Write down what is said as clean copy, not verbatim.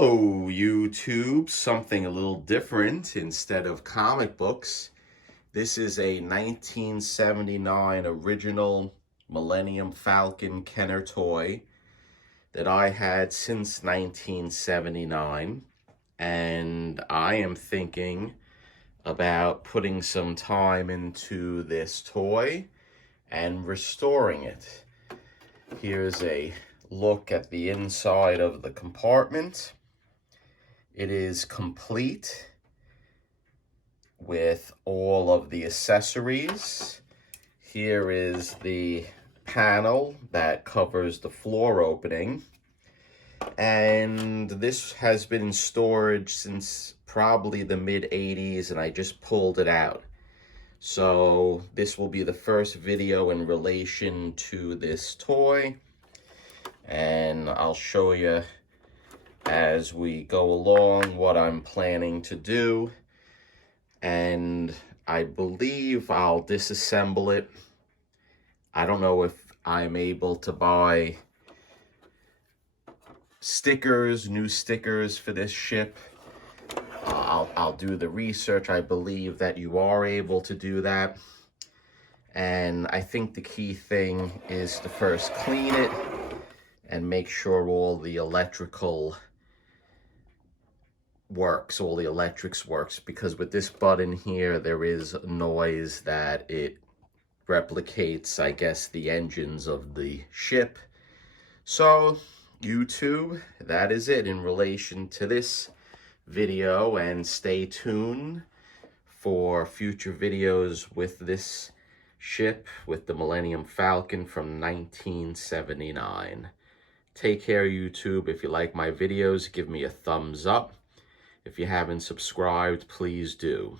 Hello, YouTube. Something a little different. Instead of comic books, this is a 1979 original Millennium Falcon Kenner toy that I had since 1979. And I am thinking about putting some time into this toy and restoring it. Here's a look at the inside of the compartment. It is complete with all of the accessories. Here is the panel that covers the floor opening. And this has been in storage since probably the mid-80s, and I just pulled it out. So this will be the first video in relation to this toy. And I'll show you as we go along what I'm planning to do. And I believe I'll disassemble it. I don't know if I'm able to buy stickers, new stickers for this ship. I'll do the research. I believe that you are able to do that. And I think the key thing is to first clean it and make sure all the electrical works, all the electrics works, because with this button here, there is noise that it replicates, I guess, the engines of the ship. So, YouTube, that is it in relation to this video, and stay tuned for future videos with this ship, with the Millennium Falcon from 1979. Take care, YouTube. If you like my videos, give me a thumbs up. If you haven't subscribed, please do.